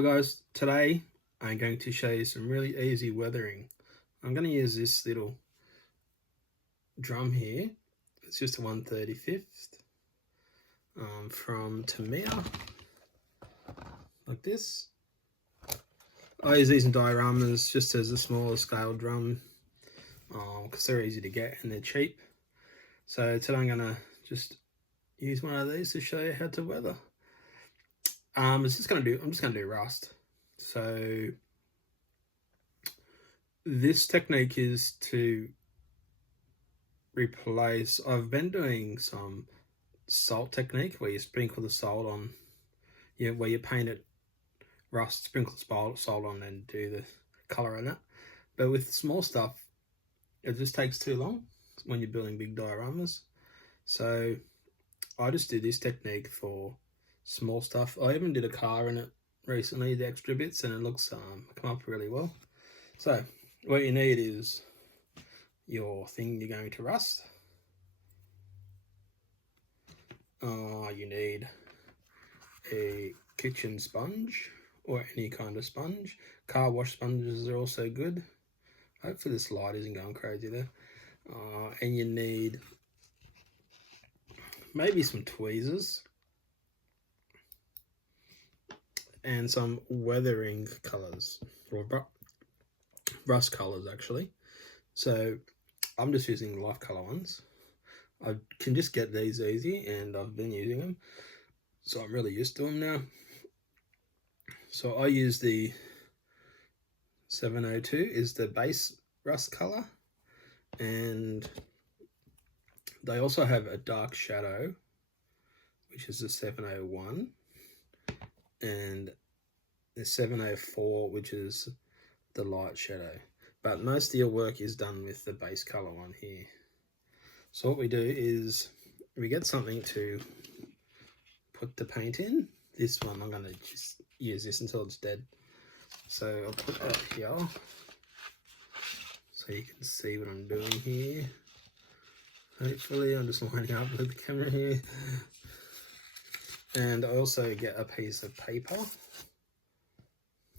Hi guys, today I'm going to show you some really easy weathering. I'm going to use this little drum here. It's just a 1/35 from Tamiya, like this. I use these in dioramas just as a smaller scale drum because they're easy to get and they're cheap. So today I'm going to just use one of these to show you how to weather. I'm just going to do rust. So this technique is to replace, I've been doing some salt technique where you sprinkle the salt on, where you paint it rust, sprinkle the salt on and do the color on that. But with small stuff, it just takes too long when you're building big dioramas. So I just do this technique for small stuff. I even did a car in it recently, the extra bits, and it looks come up really well. So what you need is your thing you're going to rust. You need a kitchen sponge or any kind of sponge. Car wash sponges are also good. Hopefully this light isn't going crazy there. And you need maybe some tweezers and some weathering colors, or rust colors actually. So I'm just using life color ones. I can just get these easy and I've been using them, so I'm really used to them now. So I use the 702 is the base rust color, and they also have a dark shadow, which is the 701, and the 704, which is the light shadow. But most of your work is done with the base color one here. So what we do is we get something to put the paint in. This one, I'm going to just use this until it's dead. So I'll put that here so you can see what I'm doing here. Hopefully, I'm just lining up with the camera here. And I also get a piece of paper.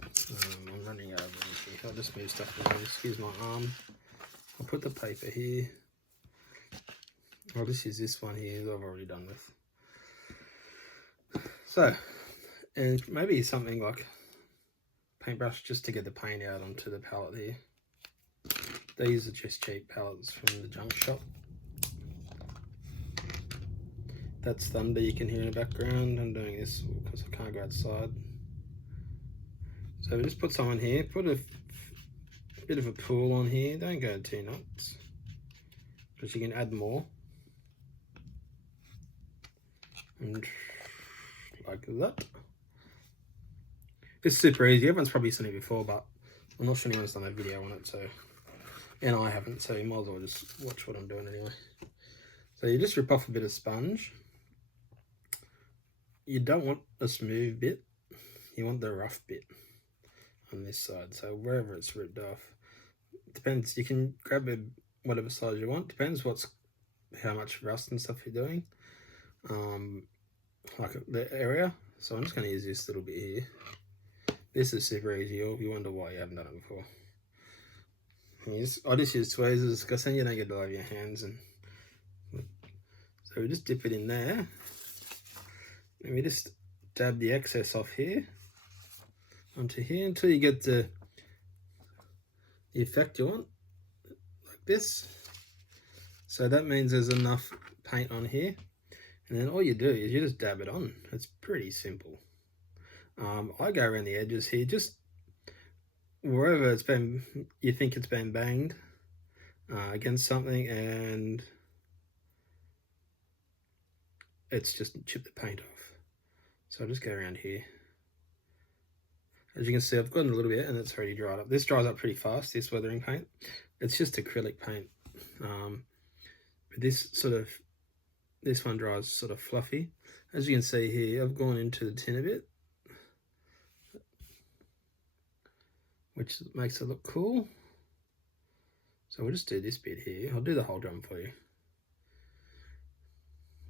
I'm running over here. I'll just move stuff around. Excuse my arm. I'll put the paper here. I'll just use this one here that I've already done with. So, and maybe something like paintbrush just to get the paint out onto the palette here. These are just cheap palettes from the junk shop. That's thunder you can hear in the background. I'm doing this because I can't go outside. So we just put some on here, put a bit of a pool on here, don't go too nuts, because you can add more. And like that. It's super easy, everyone's probably seen it before, but I'm not sure anyone's done a video on it, so, and I haven't, so you might as well just watch what I'm doing anyway. So you just rip off a bit of sponge. You don't want a smooth bit, you want the rough bit on this side, so wherever it's ripped off. Depends, you can grab whatever size you want, depends how much rust and stuff you're doing. Like the area. So I'm just going to use this little bit here. This is super easy. You wonder why you haven't done it before. I just use tweezers because then you don't get it over your hands. And so we just dip it in there, and we just dab the excess off here onto here until you get the effect you want, like this. So that means there's enough paint on here. And then all you do is you just dab it on. It's pretty simple. I go around the edges here, just wherever you think it's been banged against something, and it's just chip the paint off. So I'll just go around here. As you can see, I've gotten a little bit and it's already dried up. This dries up pretty fast, this weathering paint. It's just acrylic paint. But this one dries sort of fluffy. As you can see here, I've gone into the tin a bit, which makes it look cool. So we'll just do this bit here. I'll do the whole drum for you.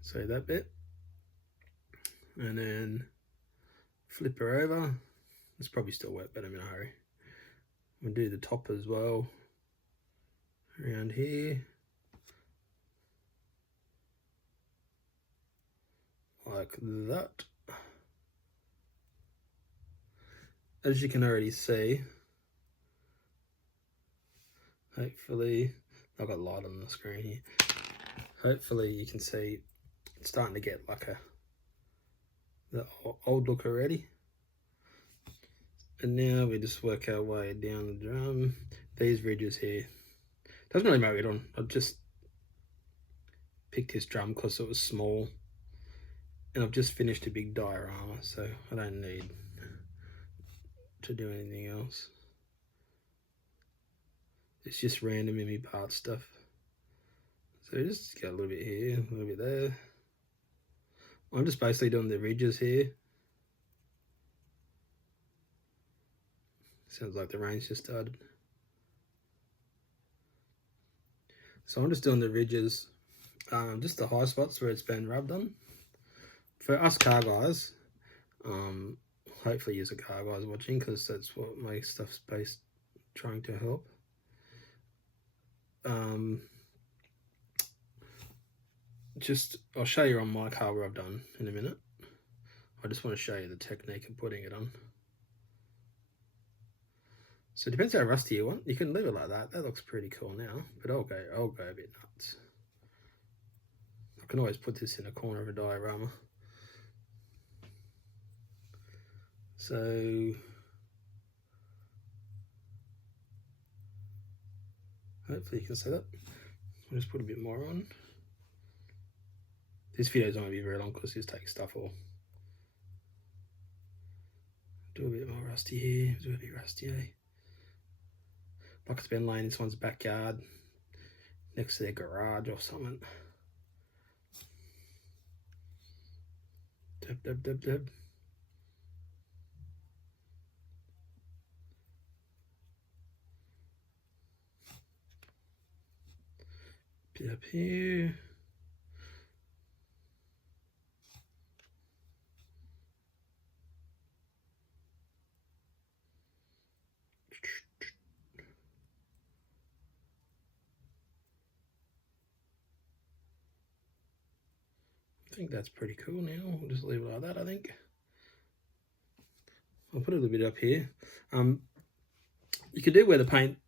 So that bit, and then flip her over, It's probably still wet, but I'm in a hurry. We'll do the top as well, around here. Like that. As you can already see, hopefully, I've got light on the screen here. Hopefully you can see it's starting to get like the old look already. And now we just work our way down the drum. These ridges here, doesn't really matter on. I just picked this drum because it was small, and I've just finished a big diorama, so I don't need to do anything else. It's just random ME part stuff. So just get a little bit here, a little bit there. I'm just basically doing the ridges here. Sounds like the rain's just started. So I'm just doing the ridges, just the high spots where it's been rubbed on. For us car guys, hopefully you're car guys watching, because that's what my stuff's based, trying to help. I'll show you on my car where I've done in a minute. I just want to show you the technique of putting it on. So it depends how rusty you want. You can leave it like that. That looks pretty cool now, but I'll go a bit nuts. I can always put this in a corner of a diorama. So hopefully you can see that. I'll just put a bit more on. This video is not going to be very long because this takes stuff all. Do a bit more rusty here. Do a bit rusty, eh? Like it's been laying in someone's backyard next to their garage or something. Dab, dab, dab, dab. Bit up here. I think that's pretty cool now. We'll just leave it like that, I think. I'll put a little bit up here. You could do where the paint's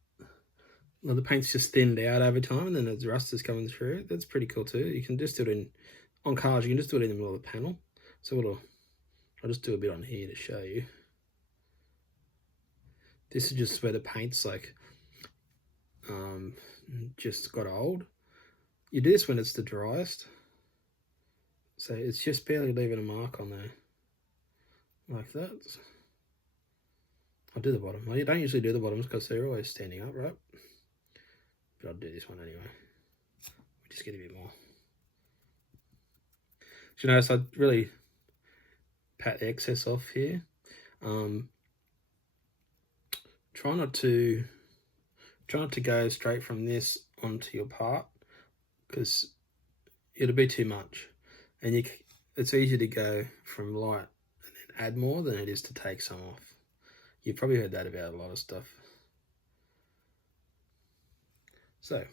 just thinned out over time and then the rust is coming through. That's pretty cool too. You can just do it on cars, you can just do it in the middle of the panel. So I'll just do a bit on here to show you. This is just where the paint's like, just got old. You do this when it's the driest. So it's just barely leaving a mark on there, like that. I'll do the bottom. I don't usually do the bottoms because they're always standing up, right? But I'll do this one anyway. We just get a bit more. So you notice I really pat the excess off here. Try not to go straight from this onto your part, because it'll be too much. And it's easier to go from light and then add more than it is to take some off. You've probably heard that about a lot of stuff. So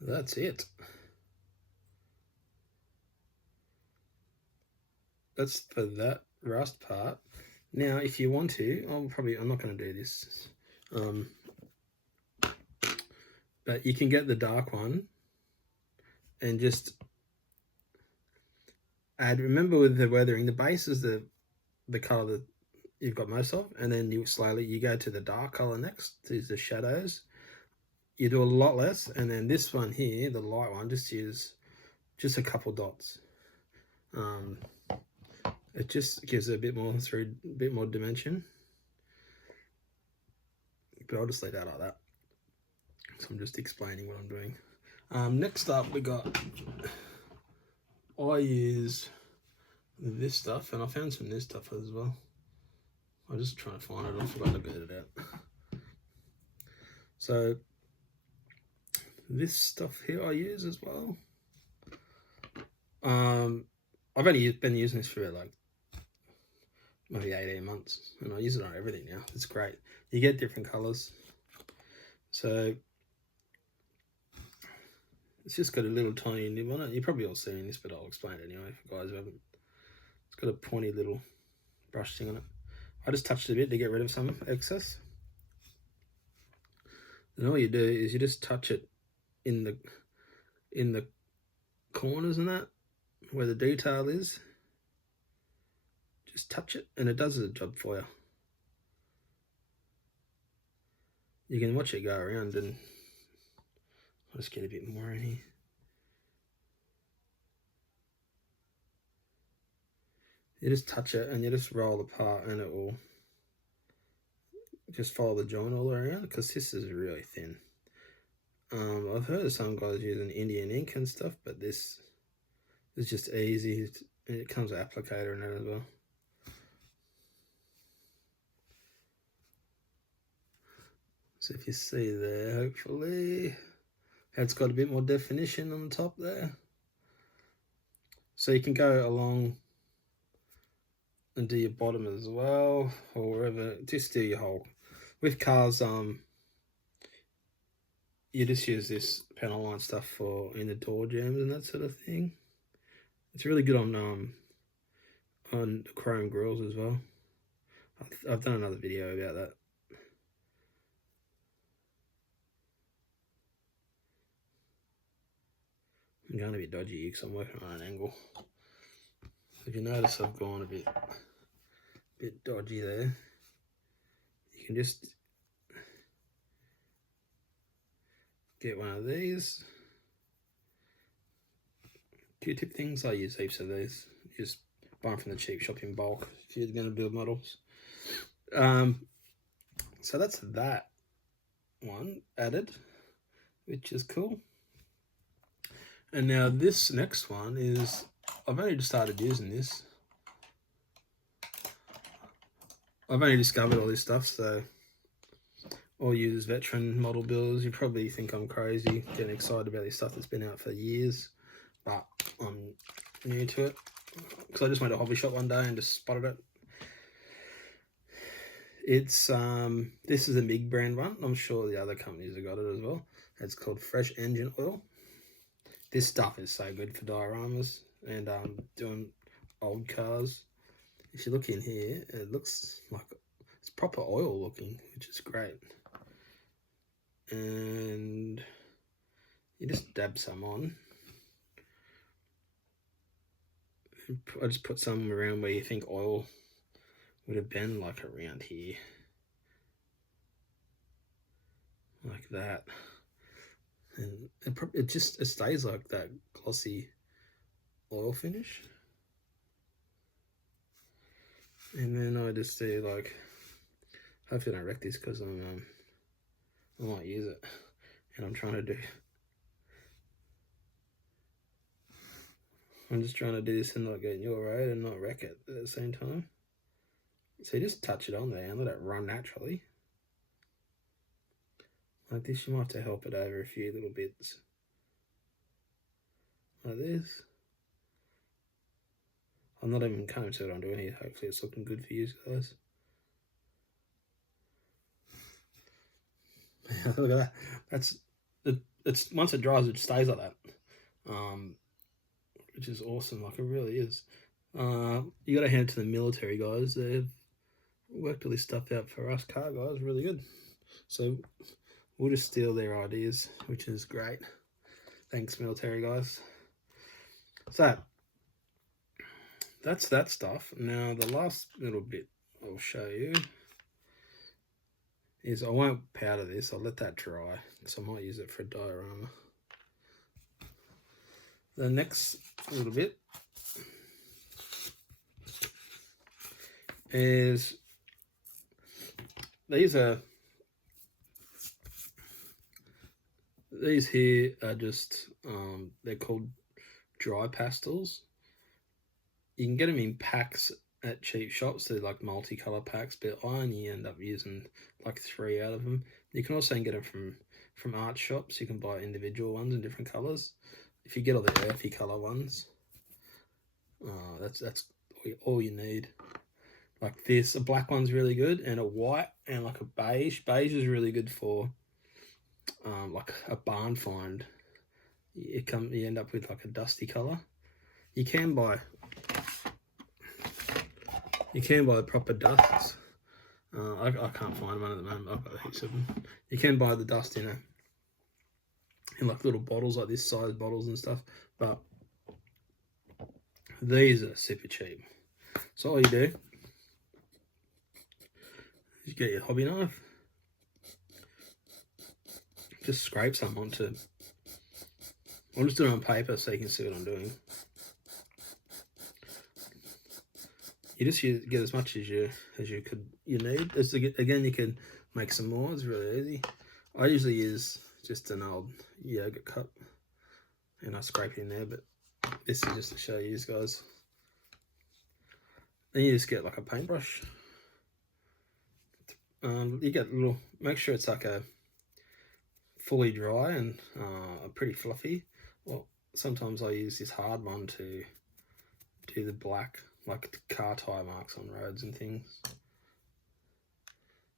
that's it. That's for that rust part. Now, if you want to, I'm not going to do this. But you can get the dark one and just add, remember with the weathering, the base is the color that you've got most of, and then you go to the dark color next. These are the shadows. You do a lot less, and then this one here, the light one, just use just a couple dots. It just gives it a bit more dimension. But I'll just leave that like that. So I'm just explaining what I'm doing. Next up, I use this stuff, and I found some this stuff as well. I'm just trying to find it. I forgot to get it out. So this stuff here I use as well. I've only been using this for like maybe 18 months, and I use it on everything now. It's great. You get different colours. So it's just got a little tiny nib on it. You've probably all seen this, but I'll explain it anyway for guys who haven't. It's got a pointy little brush thing on it. I just touched it a bit to get rid of some excess. And all you do is you just touch it in the corners and that, where the detail is. Just touch it and it does the job for you. You can watch it go around, and I'll just get a bit more in here. You just touch it and you just roll apart, and it will just follow the joint all the way around, because this is really thin. I've heard of some guys using Indian ink and stuff, but this is just easy, and it comes with applicator in it as well. So if you see there, hopefully, it's got a bit more definition on the top there. So you can go along and do your bottom as well, or wherever, just do your whole. With cars, you just use this panel line stuff for in the door jams and that sort of thing. It's really good on the chrome grills as well. I've done another video about that. I'm going a bit dodgy because I'm working on an angle. If you notice, I've gone a bit dodgy there. You can just get one of these Q-tip things. I use heaps of these. Just buy them from the cheap shop in bulk if you're going to build models. So that's that one added, which is cool. And now this next one is, I've only just started using this. I've only discovered all this stuff, so all you as veteran model builders, you probably think I'm crazy getting excited about this stuff that's been out for years, but I'm new to it because I just went to a hobby shop one day and just spotted it. It's this is a MIG brand one. I'm sure the other companies have got it as well. It's called Fresh Engine Oil. This stuff is so good for dioramas and doing old cars. If you look in here, it looks like it's proper oil looking, which is great. And you just dab some on. I just put some around where you think oil would have been, like around here. Like that. And it stays like that glossy oil finish. And then I just do like, hopefully I don't wreck this because I might use it, and I'm just trying to do this and not get in your road and not wreck it at the same time. So you just touch it on there and let it run naturally. Like this, you might have to help it over a few little bits. Like this. I'm not even coming to what I'm doing here. Hopefully it's looking good for you guys. Look at that. It's once it dries, it stays like that. Which is awesome. Like it really is. You got to hand it to the military guys. They've worked all this stuff out for us car guys. Really good. So we'll just steal their ideas, which is great. Thanks, military guys. So that's that stuff. Now the last little bit I'll show you is, I won't powder this, I'll let that dry, so I might use it for a diorama. The next little bit is, these here are just, they're called dry pastels. You can get them in packs at cheap shops. They're like multicolour packs, but I only end up using like 3 out of them. You can also get them from art shops. You can buy individual ones in different colours. If you get all the earthy colour ones, that's all you need. like this. A black one's really good, and a white, and like a beige. Beige is really good for like a barn find. You end up with like a dusty color. You can buy proper dusts. I can't find one at the moment. I've got heaps of them. You can buy the dust in like little bottles, like this size bottles and stuff. But these are super cheap. So all you do is you get your hobby knife, just scrape some onto. I'll just do it on paper so you can see what I'm doing. You just get as much as you need. Again, you can make some more. It's really easy. I usually use just an old yogurt cup, and I scrape it in there. But this is just to show you guys. Then you just get like a paintbrush. You get make sure it's like a fully dry and pretty fluffy. Well, sometimes I use this hard one to do the black, like the car tire marks on roads and things.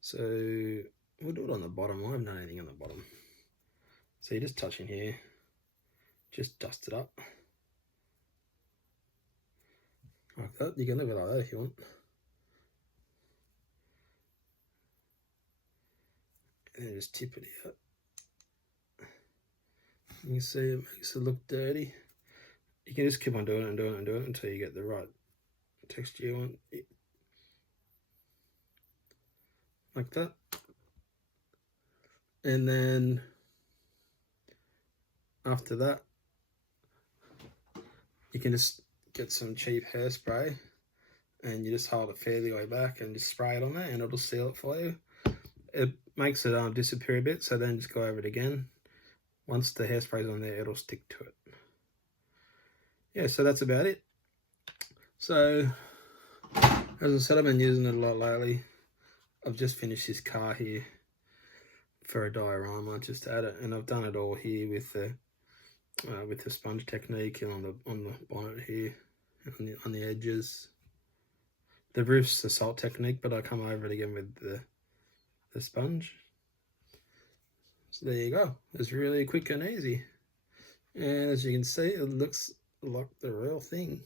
So we'll do it on the bottom. I haven't done anything on the bottom. So you just touch in here, just dust it up like that. You can leave it like that if you want. And just tip it out. You can see it makes it look dirty. You can just keep on doing it and doing it and doing it until you get the right texture you want. Like that. And then after that, you can just get some cheap hairspray and you just hold it fairly way back and just spray it on there, and it'll seal it for you. It makes it disappear a bit, so then just go over it again. Once the hairspray's on there, it'll stick to it. Yeah, so that's about it. So, as I said, I've been using it a lot lately. I've just finished this car here for a diorama, just to add it, and I've done it all here with the sponge technique and on the bonnet here, on the edges. The roof's the salt technique, but I come over it again with the sponge. So there you go. It's really quick and easy. And as you can see, it looks like the real thing.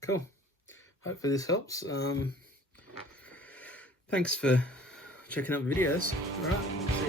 Cool. Hopefully this helps. Thanks for checking out videos. All right.